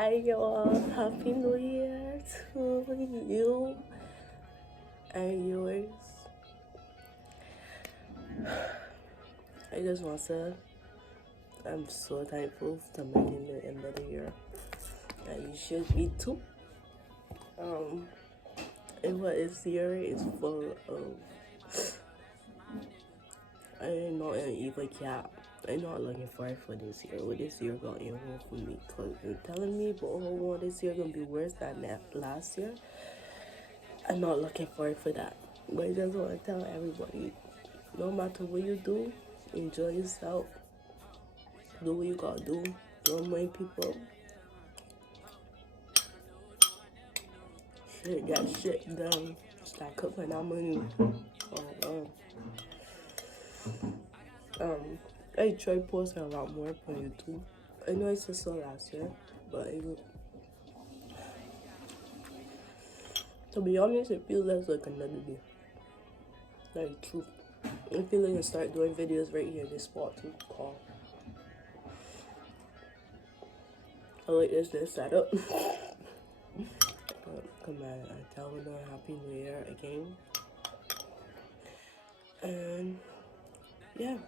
Hi y'all, Happy New Year to you and yours. I just want to say I'm so thankful to making the end of the year. And you should be too. And what this year is full of, I ain't not an evil cat. I'm not looking forward for this year. What this year got involved for me, cause you're telling me, but oh, this year gonna be worse than that last year. I'm not looking forward for that. But I just want to tell everybody, no matter what you do, enjoy yourself. Do what you gotta do. Don't mind people. Get shit done. Start cooking that money. I try posting a lot more on YouTube. I know I said so last year, but to be honest, it feels like another day. Like true. I feel like I start doing videos right here in this spot to call. I like this setup. Come on, I tell them Happy New Year again. And yeah,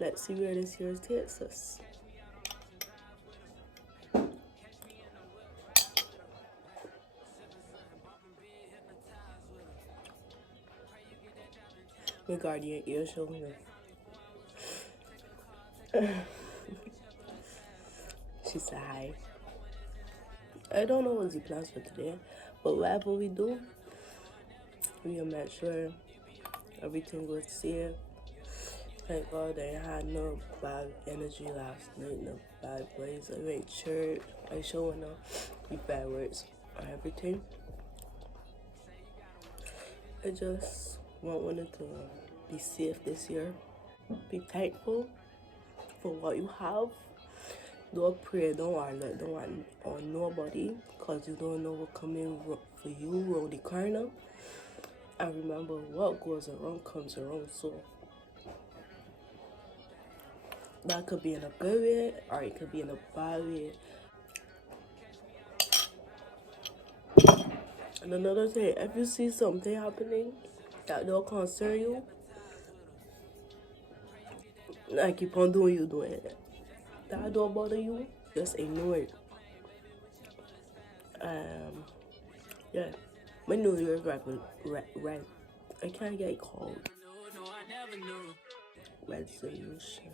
let's see where this year takes us. My guardian ear showing her. She said hi. I don't know what's the plans for today, but whatever we do, we'll make sure everything goes safe. Thank God I had no bad energy last night, no bad ways. I went to church. I showing the bad words or everything. I just wanted to be safe this year. Be thankful for what you have. Don't pray, don't want on nobody, cause you don't know what coming for you around the corner. And remember, what goes around comes around. So that could be in a good way, or it could be in a bad way. And another thing, if you see something happening that don't concern you, like keep on doing you doing it. That don't bother you, just ignore it. Yeah, my New Year's right. I can't get called resolution.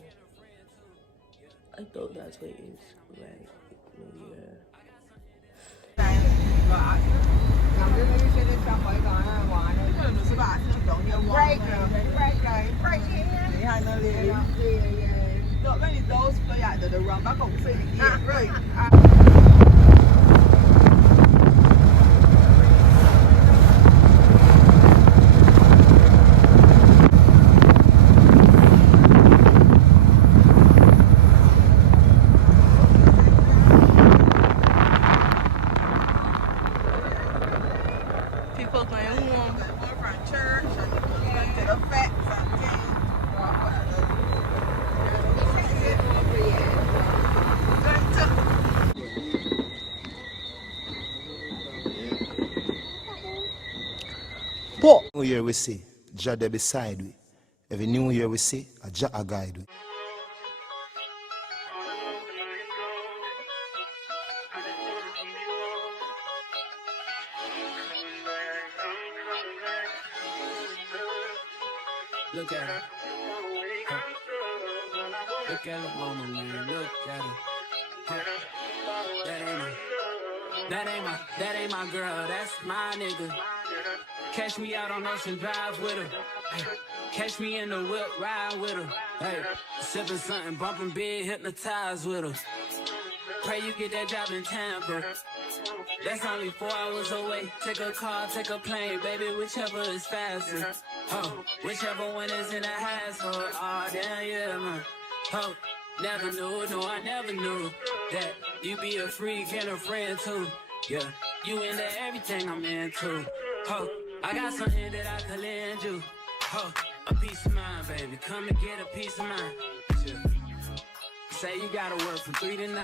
I thought that's what it is, right? New Year. People going home from church and to the facts and things. New Year we see, Jah there beside we. Every New Year we see, a Jah a guide we. Look at her. Look at her mama, man. Look at her. That ain't my girl. That's my nigga. Catch me out on Ocean Drive with her. Hey, catch me in the whip, ride with her. Hey, sipping something, bumping big, hypnotized with her. Pray you get that job in Tampa. That's only 4 hours away. Take a car, take a plane, baby, whichever is faster. Oh, whichever one is in the household. Oh, damn, yeah, man. Oh, never knew, no, I never knew that you be a freak and a friend too. Yeah, you into everything I'm into. Oh, I got something that I could lend you. Oh, a peace of mind, baby. Come and get a peace of mind. Yeah. Say you gotta work from 3 to 9.